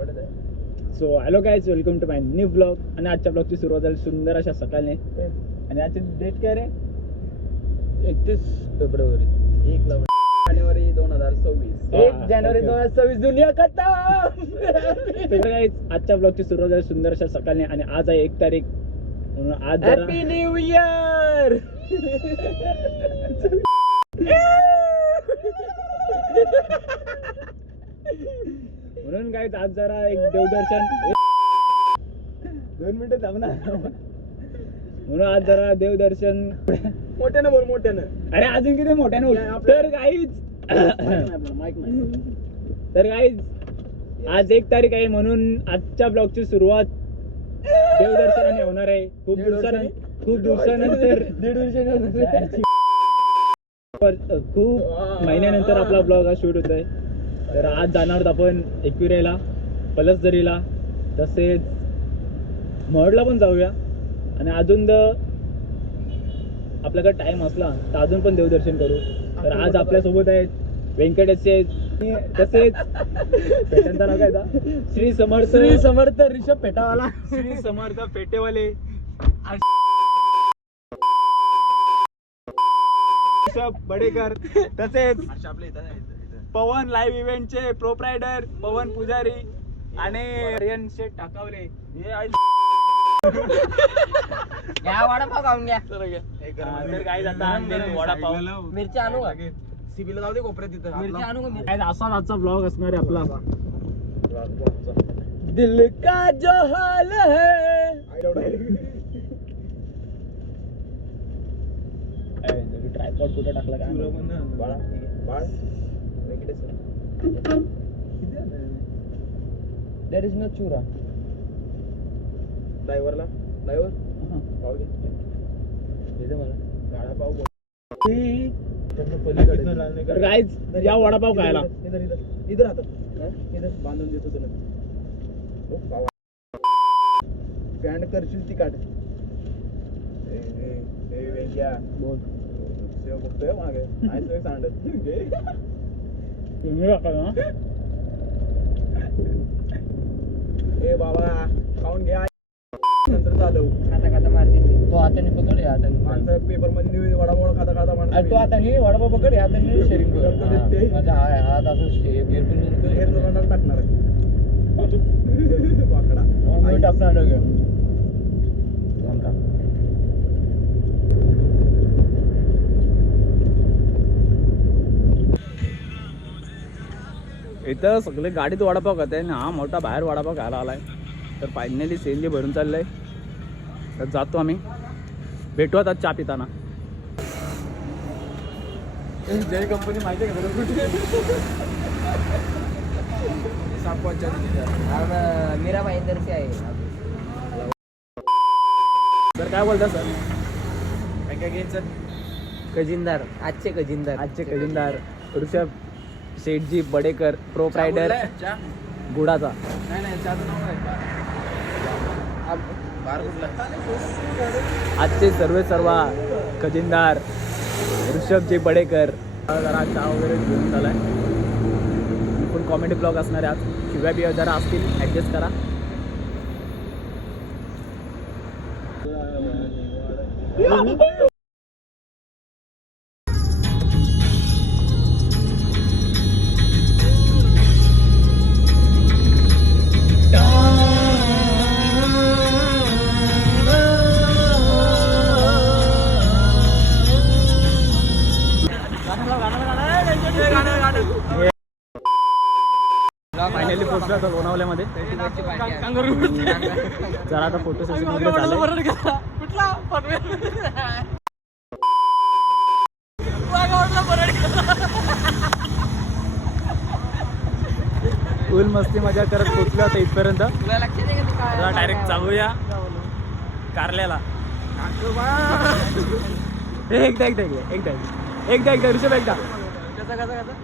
So hello guys welcome to my new blog आणि आजच्या ब्लॉगची सुरुवात झाली सुंदर अशा सकाळने. आणि आजची डेट काय रे? एकतीस फेब्रुवारी. एक जानेवारी दोन हजार सव्वीस. एक जानेवारी दोन हजार सव्वीस दुनिया कथा गाईज आजच्या ब्लॉगची सुरुवात झाली सुंदर अशा सकाळने. आणि आज आहे एक तारीख. म्हणून आज हॅपी न्यू इयर म्हणून गाईज आज जरा एक देवदर्शन. दोन मिनिटं थांब ना म्हणून आज जरा देवदर्शन. मोठ्यानं बोल मोठ्यानं. अरे अजून किती मोठ्याने काय बोल तर माईक नाही तर गाईज आज एक तारीख आहे म्हणून आजच्या ब्लॉगची सुरुवात देवदर्शनाने होणार आहे. खूप दिवसानंतर खूप दिवसानंतर दीड वर्ष पर- खूप महिन्यानंतर आपला ब्लॉग हा शूट होत आहे तर आज जाणार आहोत आपण एकविरेला पलसदरीला तसेच महडला पण जाऊया. आणि अजून जर आपल्याकडे टाइम असला तर अजून पण देवदर्शन करू. तर आज आपल्यासोबत आहेत व्यंकटेशचे तसेच पेटांचा नाव काय? श्री समर्थ श्री समर्थ ऋषभ पेटावाला. श्री समर्थ पेटेवाले. बडेकर. तसेच पवन लाईव्ह इव्हेंटचे प्रोप्रायडर पवन पुजारी आणि आर्यन शेठ टाकावले हे. घ्या वडापाव खाऊन घ्या. हा, तर काय आणले वडापाव. मिरची आणू का? सिबीला जाऊ दे कोपऱ्यात तिथं. मिरची आणू का? मिरची? काय असाच आजचा ब्लॉग असणार आहे आपला. दिल का जो हाल है? ट्रायपॉड कुठं टाकला काय? बाळा बाळ देर इज नो चुरा ड्रायव्हरला ड्रायव्हर हा. पाव घे दे मला गाडा पाव बोल. तर गाईज या वडापाव खायला इधर इधर इधर आता इधर बांधून देतो तुला. पॅन्ट करशील ती काढ. बोल सेव बघतोय मागे सांडत घे. तुम्ही टाका ना ए बाबा खाऊन घ्या. नंतर चालव खाता खाता मारतील तो हाताने पकड या हाताने माणसं पेपरमध्ये वडामुळे खाता खाता माणसं तो हाताने वडापाव पकड या हाताने शेअरिंग कर माझा हा- हात असं हेर तोंडाला टाकणार. आहे. वाकडा टाकणार डोक्यावर. थांब, थांब. इथं सगळे गाडीत वडापाव खात. आहे हा मोठा बाहेर वडापाव खायला आलाय. तर फायनली सीएनजी भरून चाललंय. तर जातो आम्ही. भेटू आता चहा पिताना. जय कंपनी माहिती आहे का इंदरची आहे. तर काय बोलता सर? काय काय घ्यायचं खजिनदार. आजचे खजिनदार. आजचे खजिनदार. ऋषभ. शेठजी बडेकर प्रोप्रायडर गुडाचा. नाही नाही चहाचं नाव काय बार कुठला? आजचे सर्व सर्व खजिनदार ऋषभजी बडेकर. जरा चहा वगैरे घेऊन झालाय पण कॉमेडी ब्लॉग असणार आहे आज. शिव्या बिव्या जरा असतील ॲडजस्ट करा. लोणावल्यामध्ये जरा आता फोटो सेशन वगैरे झालं फुल मस्ती मजा करत पोहोचलो आता इथपर्यंत. डायरेक्ट जाऊया. कारल्याला. एकदा एकदा एकदा एकदा एकदा एकदा ऋषभ एकदा. कसं कसं कसं?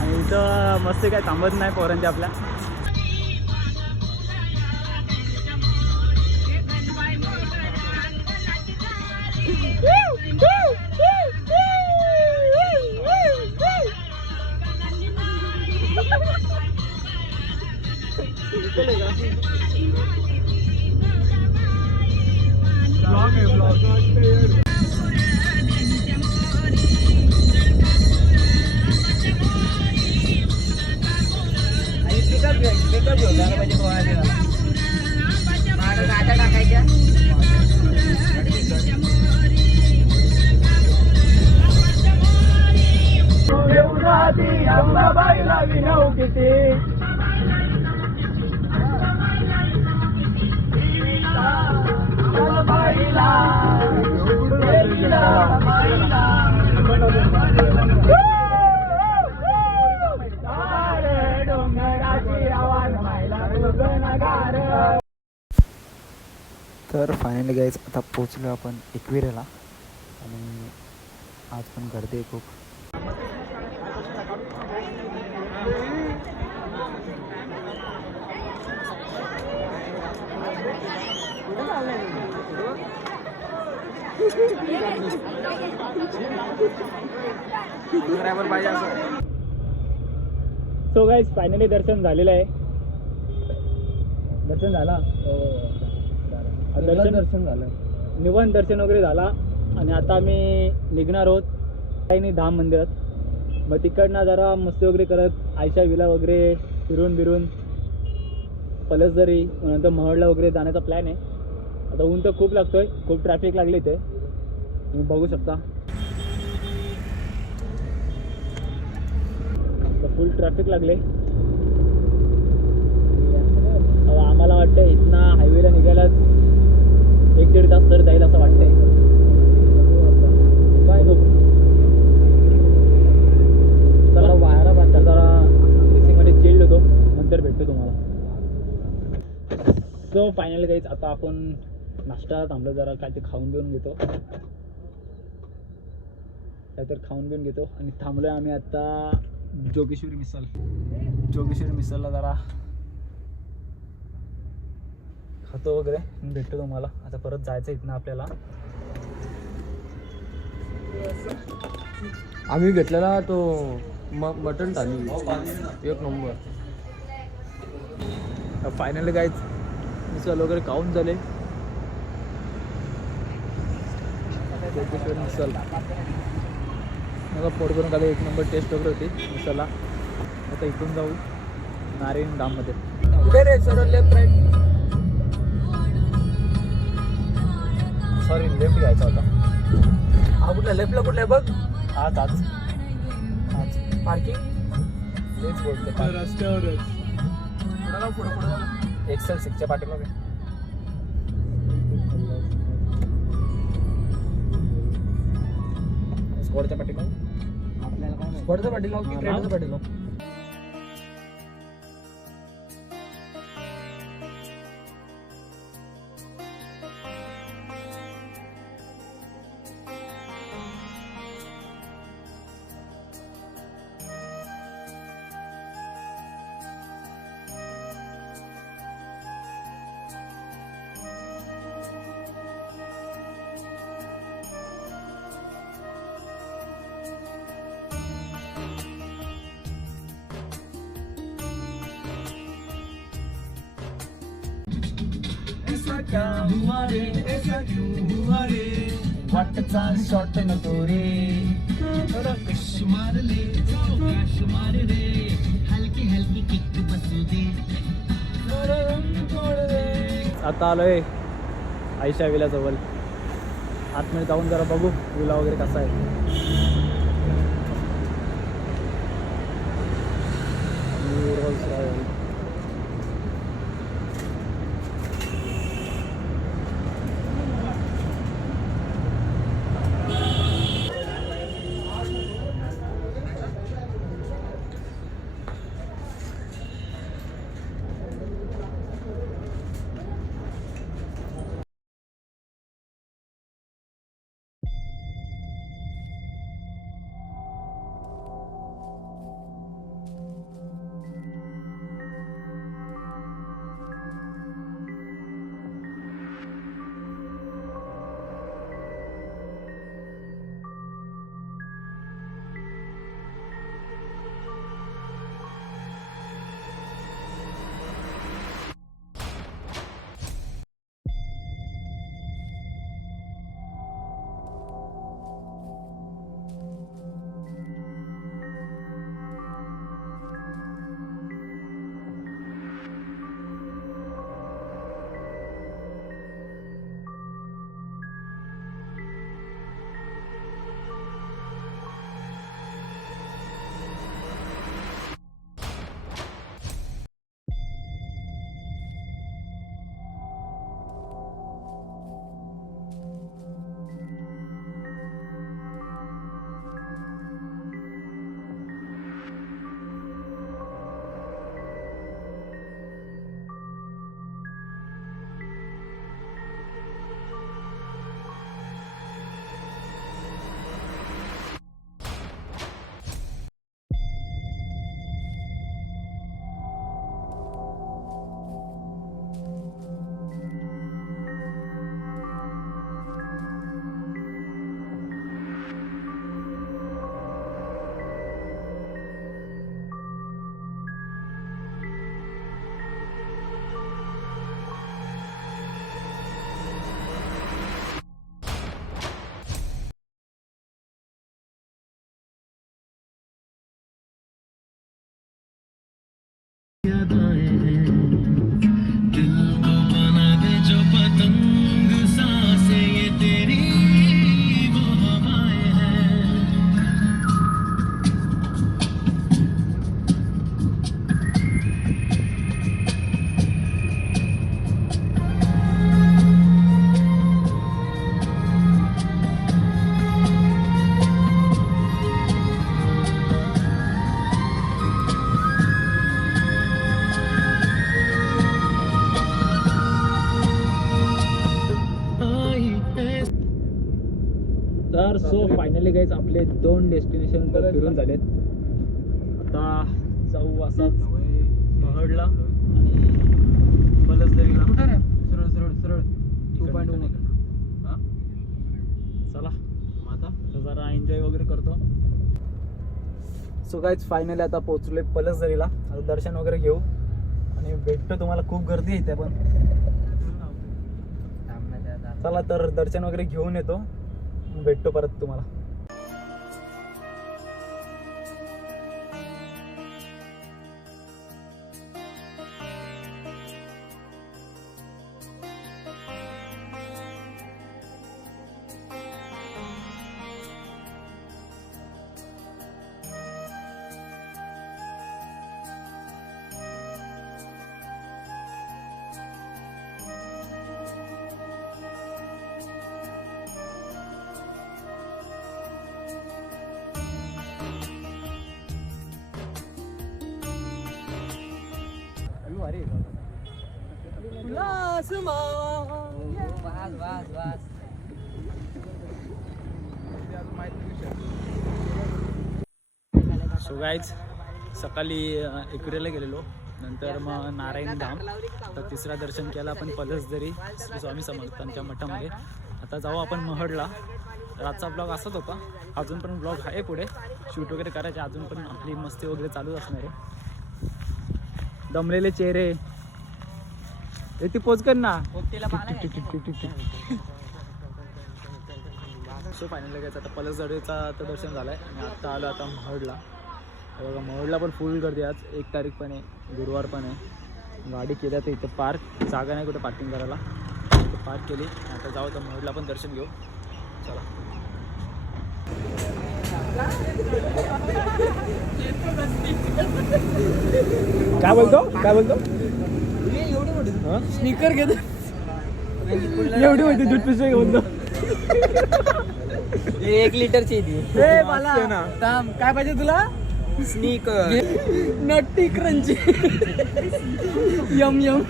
आणि इथं मस्त काय थांबत नाही पोरांच्या आपल्या. तर फायनली गाईज आता पोचलो आपण एकविरेला. आणि आज पण गर्दी आहे खूप. सो गाईज फायनली दर्शन झालेलं आहे. दर्शन झाला. दर्शन दर्शन झालं. निवांत दर्शन वगैरे झाला. आणि आता आम्ही निघणार आहोत काही नाही धाम मंदिरात. मग तिकडनं जरा मस्ती वगैरे करत आयशा विला वगैरे फिरून बिरून पलसदरी नंतर महडला वगैरे जाण्याचा प्लॅन आहे. आता ऊन तर खूप लागतोय खूप ट्रॅफिक लागली इथे. तुम्ही बघू शकता. फुल ट्रॅफिक लागले. आम्हाला वाटतं इथनं हायवेला निघायलाच एक दीड तास तर जाईल असं वाटतंय. काय बघू. चला वायरा बांधता जरा मध्ये चिल्ड होतो. नंतर भेटतो तुम्हाला. सो फायनल काहीच आता आपण नाश्ता थांबलो. जरा काय ते खाऊन बिऊन घेतो. काहीतरी खाऊन बिऊन घेतो. आणि थांबलोय आम्ही आता जोगेश्वरी मिसल. जोगेश्वरी मिसलला जरा खातो वगैरे भेटतो तुम्हाला. आता परत जायचं इथनं आपल्याला. आम्ही घेतलेला तो म मटन थाली. एक नंबर. फायनली काहीच मिसल वगैरे खाऊन झाले. मिसल मला पोट करून खाली एक नंबर टेस्ट वगैरे होती मिसलला आता इथून जाऊ. नारायण डाममध्ये कुठे रे sir left right sorry left घ्यायचा होता. हा कुठला? लेफ्टला कुठला बघ? हाच आज हाच पार्किंग तेच बोलतो रस्त्यावरच. पुढे पुढे एक्सेल सिक्सच्या पाठीमागे. स्कोरच्या पाठीमागे? आपल्याला काय स्पॉटचा पाठी रे की ट्रेनचा पाठी लाव वाटचा शॉट नको रे आता आलोय आयशा विला जवळ. आतमध्ये जाऊन जरा बघू विला वगैरे कसा आहे. Yeah. फायनली गाईज आपले दोन डेस्टिनेशन फिरून झालेत. आता जाऊ असाच महडला. आणि पलसदरीला सरळ सरळ सरळ. टू पॉईंट वन चला. मग आता? जरा एन्जॉय वगैरे करतो. सो गाईज फायनली आता पोहोचलोय पलसदरीला आता दर्शन वगैरे घेऊ. आणि भेटतो तुम्हाला खूप गर्दी येते पण. चला तर दर्शन वगैरे घेऊन येतो. भेटतो परत तुम्हाला. सो गाईज सकाळी एकविरेला गेलेलो. नंतर मग नारायण धाम. तर तिसरा दर्शन केलं आपण पलसदरी स्वामी समर्थांच्या मठामध्ये. आता जाऊ आपण महडला. रातचा ब्लॉग असाच होता. अजून पण ब्लॉग आहे पुढे. शूट वगैरे करायचे. अजून पण आपली मस्ती वगैरे चालू असणार आहे. दमलेले चेहरे. ए, ती पोच कर ना. सो फायनल घ्यायचं आता पलसदरीचा तर दर्शन झालं आहे आणि आत्ता आलो आता महडला. बघा महडला पण फुल गर्दी आहे आज. एक तारीख पण आहे गुरुवार पण आहे. गाडी केल्या तर इथं पार्क जागा नाही कुठे पार्किंग करायला. इथं पार्क केली. आता जाऊ तर महडला पण दर्शन घेऊ. चला. काय बोलतो? काय बोलतो? स्नीकर घेतो एवढी होती दूध पिशवी घेऊन एक लिटरची ती. थांब काय पाहिजे तुला? Snickers. Nutty crunchy. Yum yum.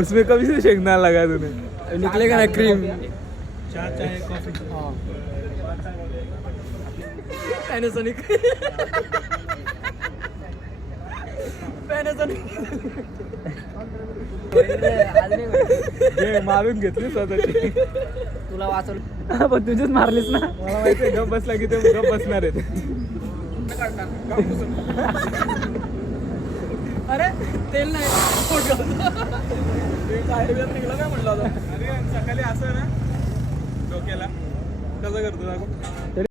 उसमें कभी से शेकना लगा तूने? निकलेगा ना क्रीम पॅनासोनिक मारून घेतली स्वतःची. तुला वाचवलं पण तुझीच मारलीस ना. मला माहिती आहे गप बसला की ते गप बसणार आहेत. अरे तेल नाही. निघलं काय म्हटलं होतं अरे सकाळी असं ना डोक्याला. कसं करतो दाखव.